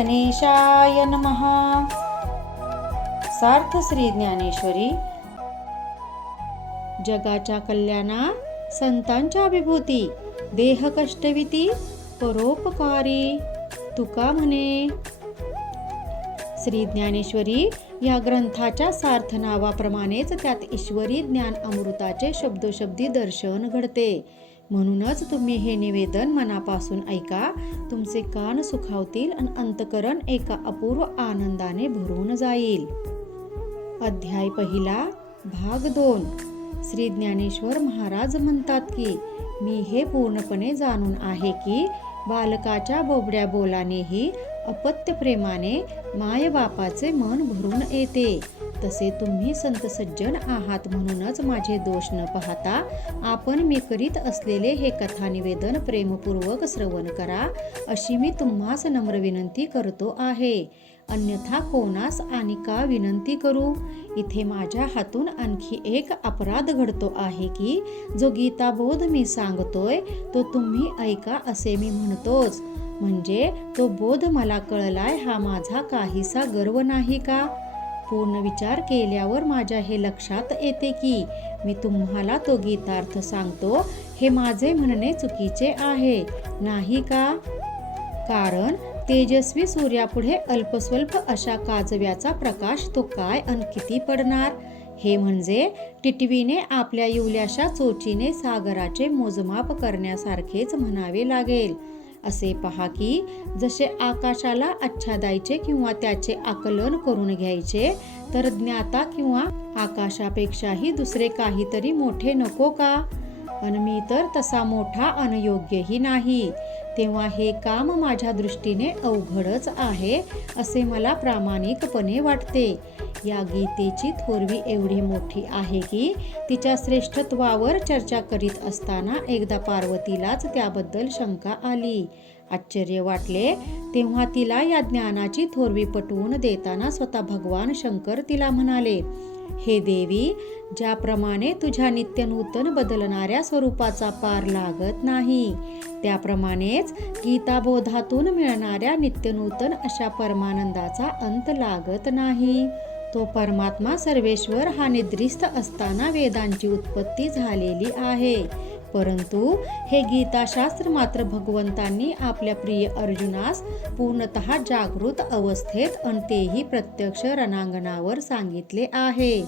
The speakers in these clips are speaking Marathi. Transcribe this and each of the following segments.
गणेशाय नमः। सार्थ श्री ज्ञानेश्वरी। जगाच्या कल्याणा संतांच्या विभूती, देह कष्टविती परोपकारी तुका म्हणे। श्री ज्ञानेश्वरी या ग्रंथाच्या सार्थ नावाप्रमाणेच त्यात ईश्वरी ज्ञान अमृताचे शब्दोशब्दी दर्शन घडते। म्हणूनच तुम्ही हे निवेदन मनापासून ऐका, तुमचे कान सुखावतील आणि अंतकरण एका अपूर्व आनंदाने भरून जाईल। अध्याय पहिला, भाग 2। श्री ज्ञानेश्वर महाराज म्हणतात की मी हे पूर्णपणे जाणून आहे की बालकाच्या बोबड्या बोलानेही अपत्य प्रेमाने मायबापाचे मन भरून येते। तसे तुम्ही संत सज्जन आहात, म्हणूनच माझे दोष न पाहता आपण मी करीत असलेले हे कथा निवेदन प्रेमपूर्वक श्रवण करा, अशी मी तुम्हास नम्र विनंती करतो आहे। अन्यथा कोणास आणि का विनंती करू? इथे माझ्या हातून आणखी एक अपराध घडतो आहे की जो गीताबोध मी सांगतोय तो तुम्ही ऐका असे मी म्हणतोच, म्हणजे तो बोध मला कळलाय हा माझा काहीसा गर्व नाही का? पूर्ण विचार केल्यावर माझ्या हे लक्षात येते की मी तुम्हाला तो गीतार्थ सांगतो हे माझे म्हणणे चुकीचे आहे, नाही का? कारण तेजस्वी सूर्यापुढे अल्पस्वल्प अशा काजव्याचा प्रकाश तो काय अन किती पडणार? हे म्हणजे टिटवीने आपल्या इवल्याशा चोचीने सागराचे मोजमाप करण्यासारखेच म्हणावे लागेल। असे पहा की जसे आकाशाला आच्छादायचे किंवा त्याचे आकलन करून घ्यायचे, तर ज्ञाता किंवा आकाशापेक्षाही दुसरे काहीतरी मोठे नको का? अन मी तर तसा मोठा अनयोग्यही नाही, तेव्हा हे काम माझ्या दृष्टीने अवघडच आहे असे मला प्रामाणिकपणे वाटते। या गीतेची थोरवी एवढी मोठी आहे की तिच्या श्रेष्ठत्वावर चर्चा करीत असताना एकदा पार्वतीलाच त्याबद्दल शंका आली। आश्चर्य वाटले, तेव्हा तिला या ज्ञानाची थोरवी पटवून देताना स्वतः भगवान शंकर तिला म्हणाले, हे देवी, ज्याप्रमाणे तुझ्या नित्यनूतन बदलणाऱ्या स्वरूपाचा पार लागत नाही, त्याप्रमाणेच गीताबोधातून मिळणाऱ्या नित्यनूतन अशा परमानंदाचा अंत लागत नाही। तो परमात्मा सर्वेश्वर हा निद्रिस्त असताना वेदांची उत्पत्ती झालेली आहे, परंतु हे गीताशास्त्र मात्र भगवंतांनी आपल्या प्रिय अर्जुनास पूर्णतः जागृत अवस्थेत आणि तेही प्रत्यक्ष रणांगणावर सांगितले आहे।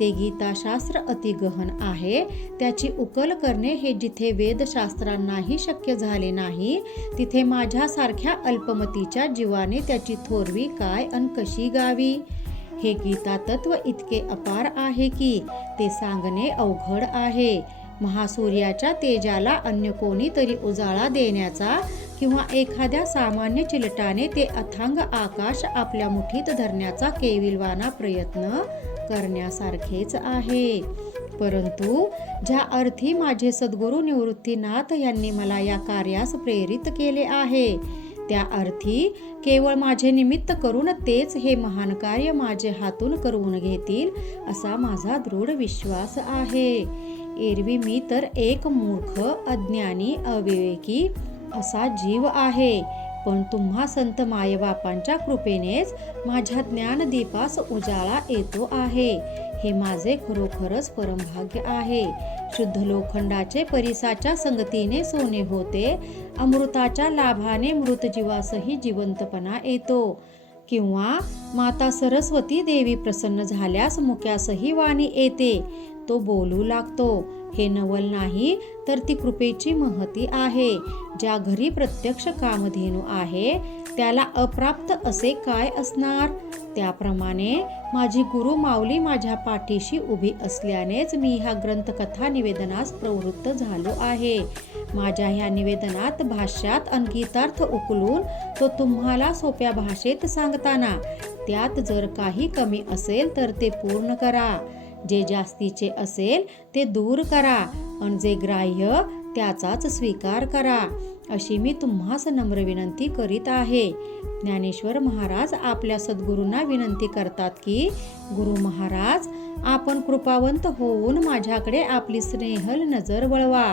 ते गीताशास्त्र अतिगहन आहे, त्याची उकल करणे हे जिथे वेदशास्त्रांनाही शक्य झाले नाही, तिथे माझ्यासारख्या अल्पमतीच्या जीवाने त्याची थोरवी काय अन कशी गावी? हे गीता तत्व इतके अपार आहे की ते सांगणे अवघड आहे। महासूर्याच्या तेजाला अन्य कोणीतरी उजाळा देण्याचा किंवा एखाद्या सामान्य चिलटाने ते अथांग आकाश आपल्या मुठीत धरण्याचा केविलवाना प्रयत्न करण्यासारखेच आहे। परंतु ज्या अर्थी माझे सद्गुरू निवृत्तीनाथ यांनी मला या कार्यास प्रेरित केले आहे, त्या अर्थी केवळ माझे निमित्त करून तेच हे महान कार्य माझे हातून करवून घेतील असा माझा दृढ विश्वास आहे। एरवी मी तर एक मूर्ख, अज्ञानी, अविवेकी असा जीव आहे, पण तुम्हा संत मायबापांच्या कृपेनेच माझ्या ज्ञानदीपास उजाळा येतो आहे, हे माझे खरोखरच परमभाग्य आहे। शुद्ध लोखंडाचे परिसाच्या संगतीने सोने होते, अमृताच्या लाभाने मृत जीवासही जिवंतपणा येतो, किंवा माता सरस्वती देवी प्रसन्न झाल्यास मुक्यासही वाणी येते, तो बोलू लागतो। हे नवल नाही तर ती कृपेची महती आहे। ज्या घरी प्रत्यक्ष कामधेनू आहे त्याला अप्राप्त असे काय असणार? त्याप्रमाणे माझी गुरु माऊली माझ्या पाठीशी उभी असल्यानेच मी ह्या ग्रंथकथा निवेदनास प्रवृत्त झालो आहे। माझ्या ह्या निवेदनात भाष्यात आणि गीतार्थ उकलून तो तुम्हाला सोप्या भाषेत सांगताना त्यात जर काही कमी असेल तर ते पूर्ण करा, जे जास्तीचे असेल ते दूर करा आणि जे ग्राह्य त्याचाच स्वीकार करा, अशी मी तुम्हास नम्र विनंती करीत आहे। ज्ञानेश्वर महाराज आपल्या सद्गुरूंना विनंती करतात की गुरु महाराज, आपण कृपावंत होऊन माझ्याकडे आपली स्नेहल नजर वळवा।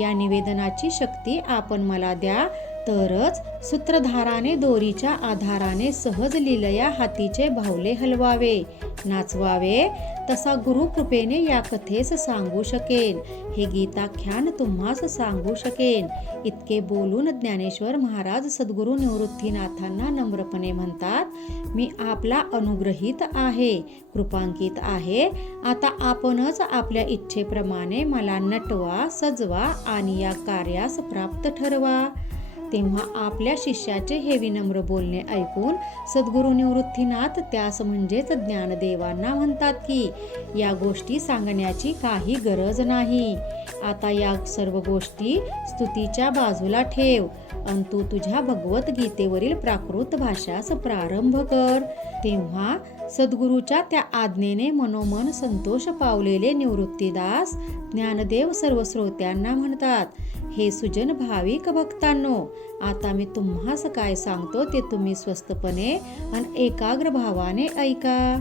या निवेदनाची शक्ती आपण मला द्या, तरच सूत्रधाराने दोरीच्या आधाराने सहज लीलया हातीचे भावले हलवावे, नाचवावे, तसा गुरुकृपेने या कथेस सांगू शकेन, हे गीताख्यान तुम्हास सांगू शकेन. इतके बोलून ज्ञानेश्वर महाराज सद्गुरू निवृत्तीनाथांना नम्रपणे म्हणतात, मी आपला अनुग्रहित आहे, कृपांकित आहे. आता आपणच आपल्या इच्छेप्रमाणे मला नटवा, सजवा आणि या कार्यास प्राप्त ठरवा. तेव्हा आपल्या शिष्याचे हे विनम्र बोलणे ऐकून सद्गुरू निवृत्तीनाथ त्यास म्हणजेच ज्ञानदेवांना म्हणतात की या गोष्टी सांगण्याची काही गरज नाही. आता या सर्व गोष्टी स्तुतीच्या बाजूला ठेव आणि तू तुझ्या भगवद्गीतेवरील प्राकृत भाषास प्रारंभ कर. तेव्हा सद्गुरूच्या त्या आज्ञेने मनोमन संतोष पावलेले निवृत्तीदास ज्ञानदेव सर्व श्रोत्यांना म्हणतात, हे सुजन भाविक भक्तांनो, आता मी तुम्हास काय सांगतो ते तुम्ही स्वस्तपणे आणि एकाग्र भावाने ऐका.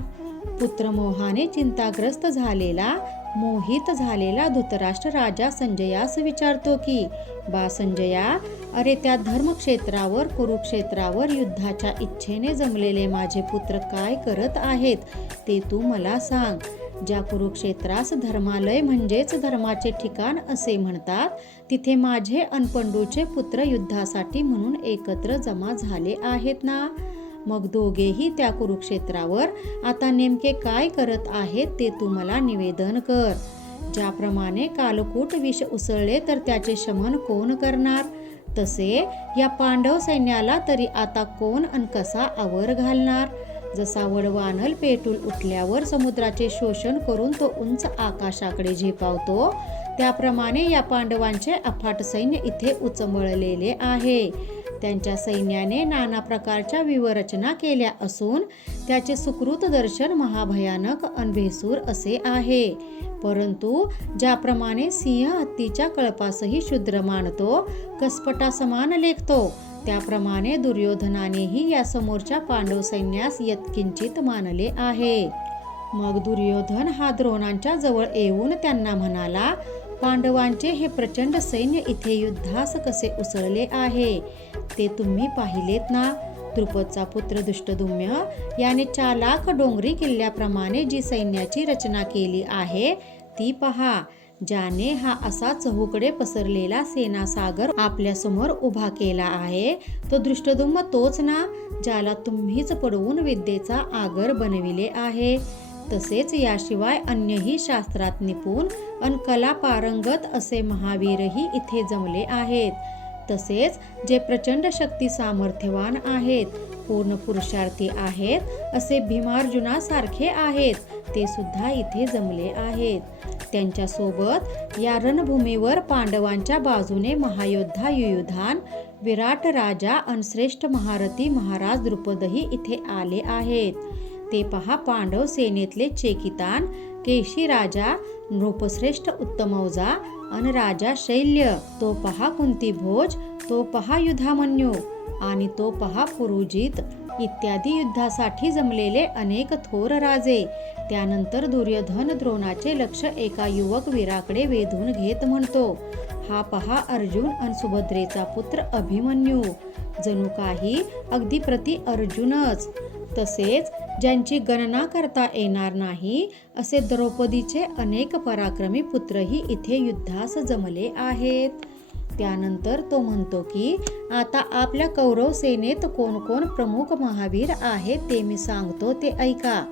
पुत्रमोहाने चिंताग्रस्त झालेला, मोहित झालेला धृतराष्ट्र राजा संजयास विचारतो की, बा संजया, अरे त्या धर्मक्षेत्रावर कुरुक्षेत्रावर युद्धाच्या इच्छेने जमलेले माझे पुत्र काय करत आहेत ते तू मला सांग. ज्या कुरुक्षेत्रास धर्मालय म्हणजेच धर्माचे ठिकाण असे म्हणतात, तिथे माझे अनपंडूचे पुत्र युद्धासाठी म्हणून एकत्र जमा झाले आहेत ना. मग दोघेही त्या कुरुक्षेत्रावर आता नेमके काय करत आहेत ते तू मला निवेदन कर. ज्याप्रमाणे कालकूट विष उसळले तर त्याचे शमन कोण करणार, तसे या पांडव सैन्याला तरी आता कोण अन कसा आवर घालणार. जसा वडवानल पेटून उठल्यावर समुद्राचे शोषण करून तो उंच आकाशाकडे झेपावतो, त्याप्रमाणे या पांडवांचे अफाट सैन्य इथे उचंबळलेले आहे. त्यांच्या सैन्याने नाना प्रकारच्या व्यूहरचना केल्या असून त्याचे सुकृत दर्शन महाभयानक अनभेसूर असे आहे. परंतु ज्याप्रमाणे सिंह हत्तीच्या कळपासही शूद्र मानतो, कसपटासमान लेखतो, त्याप्रमाणे दुर्योधनानेही या समोरच्या पांडव सैन्यास यत्किंचित मानले आहे. मग दुर्योधन हा द्रोणांच्या जवळ येऊन त्यांना म्हणाला, पांडवांचे हे प्रचंड सैन्य इथे युद्धास कसे उसळले आहे ते तुम्ही पाहिलेत ना. द्रुपदचा पुत्र दुष्टदुम्य याने चालाख डोंगरी किल्ल्याप्रमाणे जी सैन्याची रचना केली आहे ती पहा. ज्याने हा असा चहूकडे पसरलेला सेनासागर आपल्या समोर उभा केला आहे, तो दृष्टद्युम्न तोच ना, ज्याला तुम्हीच पडवून विद्येचा आगर बनविले आहे. तसेच याशिवाय अन्यही शास्त्रात निपुण अन कला पारंगत असे महावीरही इथे जमले आहेत. तसेच जे प्रचंड शक्ती सामर्थ्यवान आहेत, पूर्ण पुरुषार्थी आहेत असे भीमार्जुनासारखे आहेत, ते सुद्धा इथे जमले आहेत. त्यांच्यासोबत या रणभूमीवर पांडवांच्या बाजूने महायोद्धा युयुधान, विराट राजा अन श्रेष्ठ महारथी महाराज द्रुपदही इथे आले आहेत. ते पहा पांडव सेनेतले चेकितान, केशी राजा, नृपश्रेष्ठ उत्तमौजा अन राजा शैल्य, तो पहा कुंतीभोज, तो पहा युधामन्यू आणि तो पहा पुरुजित इत्यादी युद्धासाठी जमलेले अनेक थोर राजे. त्यानंतर दुर्योधन द्रोणाचे लक्ष एका युवक वीराकडे वेधून घेत म्हणतो, हा पहा अर्जुन अन सुभद्रेचा पुत्र अभिमन्यू, जणू काही अगदी प्रति अर्जुनच. तसेच ज्यांची गणना करता येणार नाही असे द्रौपदीचे अनेक पराक्रमी पुत्रही इथे युद्धास जमले आहेत. त्यानंतर तो म्हणतो की आता आपल्या कौरव सेनेत कोण कोण प्रमुख महावीर आहेत ते मी सांगतो ते ऐका.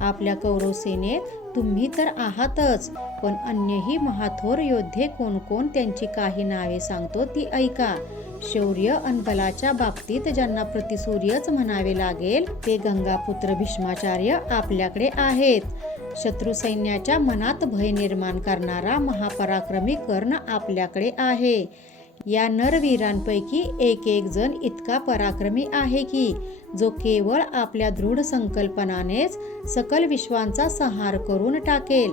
आपल्या कौरव सेनेत तुम्ही तर आहातच, पण अन्यही महाथोर योद्धे कोण कोण त्यांची काही नावे सांगतो ती ऐका. शौर्य अन बलाच्या बाबतीत ज्यांना प्रतिसूर्यच म्हणावे लागेल ते गंगापुत्र भीष्माचार्य आपल्याकडे आहेत. शत्रू सैन्याच्या मनात भय निर्माण करणारा महापराक्रमी कर्ण आपल्याकडे आहे. या नरवीरांपैकी एक एक जण इतका पराक्रमी आहे की जो केवळ आपल्या दृढ संकल्पनानेच सकल विश्वांचा संहार करून टाकेल.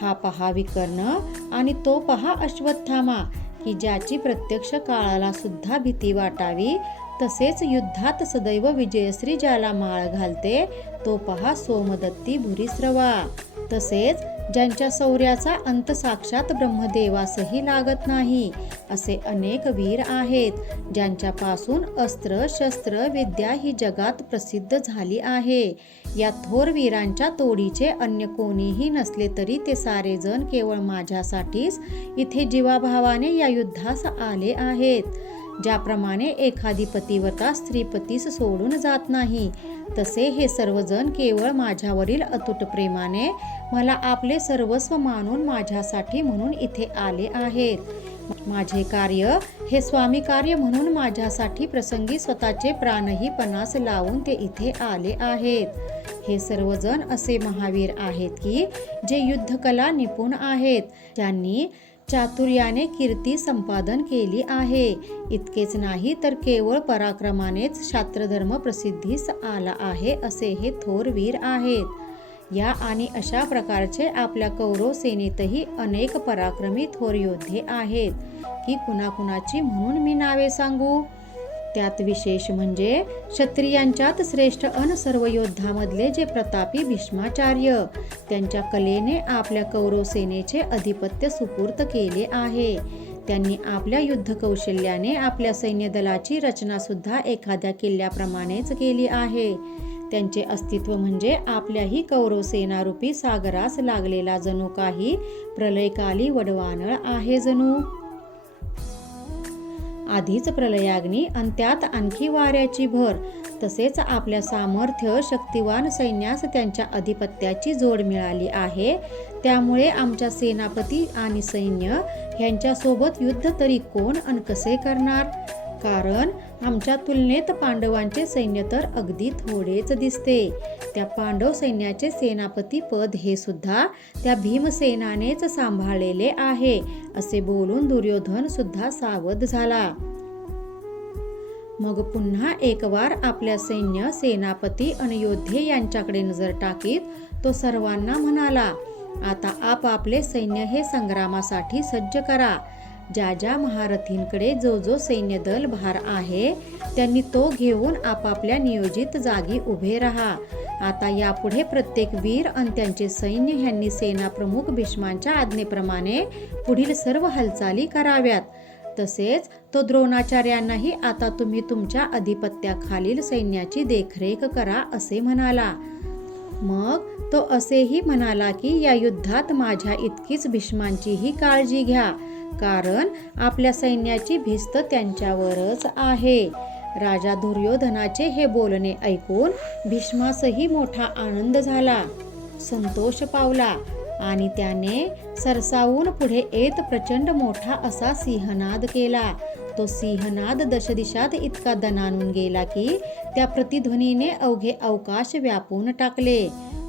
हा पहा विकर्ण आणि तो पहा अश्वत्थामा, की ज्याची प्रत्यक्ष काळाला सुद्धा भीती वाटावी. तसेच युद्धात सदैव विजयश्री ज्याला माळ घालते तो पहा सोमदत्ती भूरिश्रवा. तसेच ज्यांच्या शौर्याचा अंत साक्षात ब्रह्मदेवासही लागत नाही असे अनेक वीर आहेत, ज्यांच्यापासून अस्त्र शस्त्र विद्या ही जगात प्रसिद्ध झाली आहे. या थोर वीरांच्या तोडीचे अन्य कोणीही नसले तरी ते सारेजण केवळ माझ्यासाठीच इथे जीवाभावाने या युद्धास आले आहेत. ज्याप्रमाणे एखादी पतिव्रता स्त्रीपतीस सोडून जात नाही, तसे हे सर्वजण केवळ माझ्यावरील अतूट प्रेमाने मला आपले सर्वस्व मानून माझ्यासाठी म्हणून इथे आले आहेत. माझे कार्य हे स्वामी कार्य म्हणून माझ्यासाठी प्रसंगी स्वतःचे प्राणही पणास लावून ते इथे आले आहेत. हे सर्वजण असे महावीर आहेत की जे युद्धकला निपुण आहेत, त्यांनी चातुर्याने कीर्ती संपादन केली आहे. इतकेच नाही तर केवळ पराक्रमानेच शास्त्रधर्म प्रसिद्धीस आला आहे असे हे थोर वीर आहेत. या आणि अशा प्रकारचे आपल्या कौरव सेनेतही अनेक पराक्रमी थोर योद्धे आहेत की कुणाकुणाची म्हणून मी नावे सांगू. त्यात विशेष म्हणजे क्षत्रियांच्यात श्रेष्ठ अन सर्व योद्धामधले जे प्रतापी भीष्माचार्य, त्यांच्या कलेने आपल्या कौरव सेनेचे अधिपत्य सुपूर्त केले आहे. त्यांनी आपल्या युद्ध कौशल्याने आपल्या सैन्यदलाची रचना सुद्धा एखाद्या किल्ल्याप्रमाणेच केली आहे. त्यांचे अस्तित्व म्हणजे आपल्याही कौरव सेनारूपी सागरास लागलेला जणू काही प्रलयकाली वडवानळ आहे. जणू आधीच प्रलयाग्नी आणि त्यात आणखी वाऱ्याची भर, तसेच आपल्या सामर्थ्य शक्तिवान सैन्यास त्यांच्या अधिपत्याची जोड मिळाली आहे. त्यामुळे आमच्या सेनापती आणि सैन्य ह्यांच्यासोबत युद्ध तरी कोण अन कसे करणार. कारण आमच्या तुलनेत पांडवांचे सैन्य तर अगदी थोडेच दिसते. त्या पांडव सैन्याचे सेनापती पद हे सुद्धा त्या भीमसेनानेच सांभाळलेले आहे असे बोलून दुर्योधन सुद्धा सावध झाला. मग पुन्हा एक वार आपल्या सैन्य सेनापती आणि योद्धे यांच्याकडे नजर टाकीत तो सर्वांना म्हणाला, आता आपापले सैन्य हे संग्रामासाठी सज्ज करा. ज्या ज्या महारथींकडे जो जो सैन्यदल भार आहे त्यांनी तो घेऊन आपापल्या नियोजित जागी उभे राहा. आता यापुढे प्रत्येक वीर आणि त्यांचे सैन्य ह्यांनी सेनाप्रमुख भीष्मांच्या आज्ञेप्रमाणे पुढील सर्व हालचाली कराव्यात. तसेच तो द्रोणाचार्यांनाही आता तुम्ही तुमच्या अधिपत्याखालील सैन्याची देखरेख करा असे म्हणाला. मग तो असेही म्हणाला की या युद्धात माझ्या इतकीच भीष्मांचीही काळजी घ्या, कारण आपल्या सैन्याची भिस्त त्यांच्यावरच आहे. राजा दुर्योधनाचे हे बोलणे ऐकून भीष्मासही मोठा आनंद झाला, संतोष पावला आणि त्याने सरसावून पुढे येत प्रचंड मोठा असा सिंहनाद केला. तो सिंहनाद दशदिशात इतका दणाणून गेला की त्या प्रतिध्वनीने अवघे अवकाश व्यापून टाकले.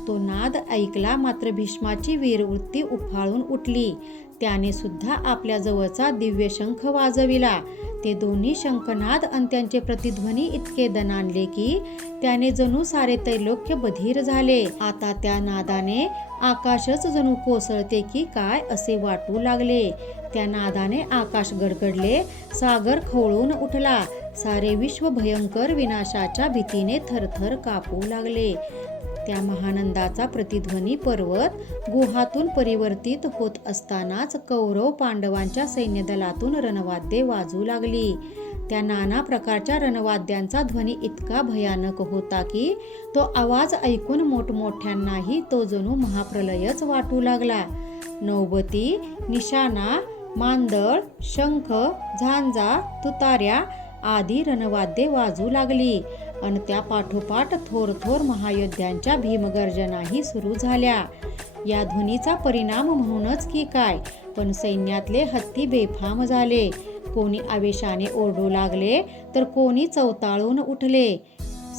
तो नाद ऐकला मात्र भीष्माची वीरवृत्ती उफाळून उठली. त्याने सुद्धा आपल्या जवळचा दिव्य शंख वाजविला. ते दोन्ही शंखनाद आणि त्यांचे प्रतिध्वनी इतके दणाणले की त्याने जणू सारे त्रैलोक्य बधीर झाले. आता त्या नादाने आकाशच जणू कोसळते की काय असे वाटू लागले. त्या नादाने आकाश गडगडले, सागर खवळून उठला. सारे विश्व भयंकर विनाशाच्या भीतीने थरथर कापू लागले. त्या महानंदाचा प्रतिध्वनी पर्वत गुहातून परिवर्तित होत असतानाच कौरव पांडवांच्या सैन्यदलातून रणवाद्ये वाजू लागली. त्या नाना प्रकारच्या रणवाद्यांचा ध्वनी इतका भयानक होता की तो आवाज ऐकून मोठमोठ्यांनाही तो जणू महाप्रलयच वाटू लागला. नौबती, निशाणा, मांदळ, शंख, झांजा, तुतार्या आदी रणवाद्ये वाजू लागली आणि त्या पाठोपाठ थोर थोर महायोद्ध्यांच्या भीमगर्जनाही सुरू झाल्या. या ध्वनीचा परिणाम म्हणूनच की काय, पण सैन्यातले हत्ती बेफाम झाले. कोणी आवेशाने ओरडू लागले तर कोणी चवताळून उठले.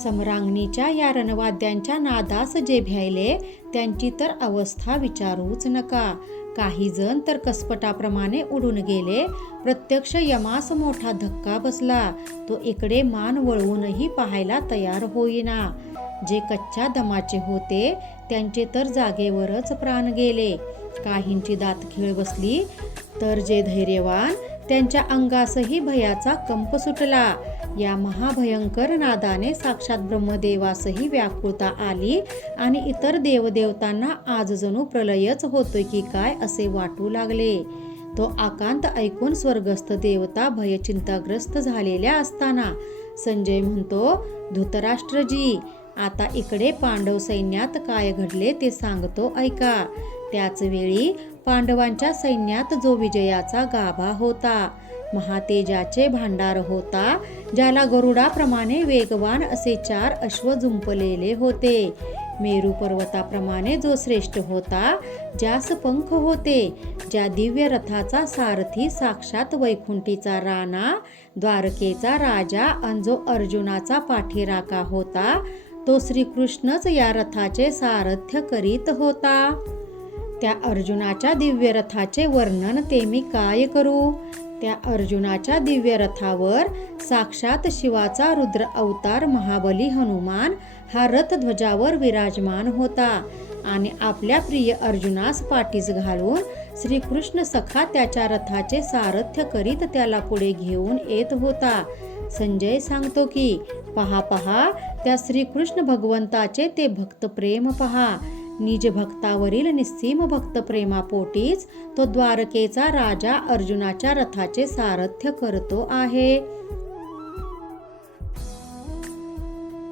सम्रांगणीच्या या रणवाद्यांच्या नादास जे भ्यायले त्यांची तर अवस्था विचारूच नका. काही जण तर कसपटाप्रमाणे उडून गेले. प्रत्यक्ष यमास मोठा धक्का बसला. तो इकडे मान वळवूनही पाहायला तयार होईना. जे कच्च्या दमाचे होते त्यांचे तर जागेवरच प्राण गेले. काहींची दातखीळ बसली तर जे धैर्यवान त्यांच्या अंगासही भयाचा कंप सुटला. या महाभयंकर नादाने साक्षात ब्रह्मदेवासही व्याकुळता आली आणि इतर देवदेवतांना आज जणू प्रलयच होतोय की काय असे वाटू लागले. तो आकांत ऐकून स्वर्गस्थ देवता भयचिंताग्रस्त झालेल्या असताना संजय म्हणतो, धृतराष्ट्रजी, आता इकडे पांडव सैन्यात काय घडले ते सांगतो ऐका. त्याच वेळी पांडवांच्या सैन्यात जो विजयाचा गाभा होता, महातेजाचे भांडार होता, ज्याला गरुडाप्रमाणे वेगवान असे 4 अश्व जुंपलेले होते, मेरू पर्वताप्रमाणे जो श्रेष्ठ होता, ज्यास पंख होते, ज्या दिव्य रथाचा सारथी साक्षात वैकुंठीचा राणा, द्वारकेचा राजा अन जो अर्जुनाचा पाठीराखा होता, तो श्रीकृष्णच या रथाचे सारथ्य करीत होता. त्या अर्जुनाच्या दिव्य रथाचे वर्णन ते मी काय करू. त्या अर्जुनाच्या दिव्य रथावर साक्षात शिवाचा रुद्र अवतार महाबली हनुमान हा रथध्वजावर विराजमान होता आणि आपल्या प्रिय अर्जुनास पाठीस घालून श्रीकृष्ण सखा त्याच्या रथाचे सारथ्य करीत त्याला पुढे घेऊन येत होता. संजय सांगतो की पहा पहा, त्या श्रीकृष्ण भगवंताचे ते भक्तप्रेम पहा. निज भक्तावरील निस्सीम भक्त प्रेमापोटीच तो द्वारकेचा राजा अर्जुनाच्या रथाचे सारथ्य करतो आहे.